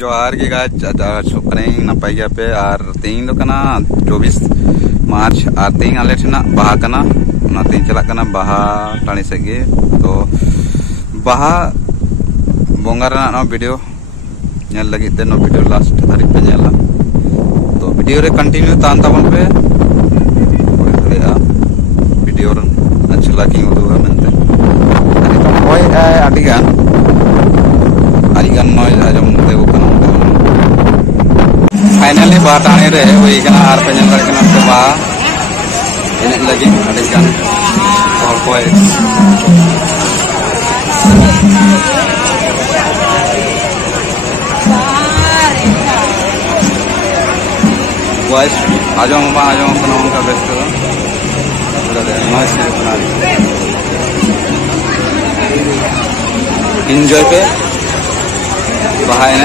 जोहार के गाज नपाय गया पे और तीन 24 मार्च और तीन आले बाहा चला बाहा टाणी से तो बाहा बंगा वीडियो लगे वीडियो लास्ट धारी पे नेला तो वीडियो रे कंटिन्यू तान तबन पे वीडियो अच्छा की उदुगा मनते होय आदिगान नॉइज आजम देगो कना फाइनली बाटाने रे हुई कना आर पे नेल कना तो बा इन लगे आदिगान और कोई वॉइस आजम कना उनका बेस्ट नॉइज से बना एंजॉय पे बाहर है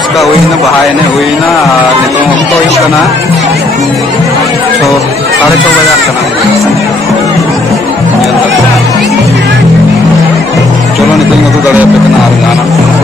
बेस का हुई ना बहा एने हुई ना नितों हमको हुई करना 6:30 बजे करना चलो नितों को दड़े पे करना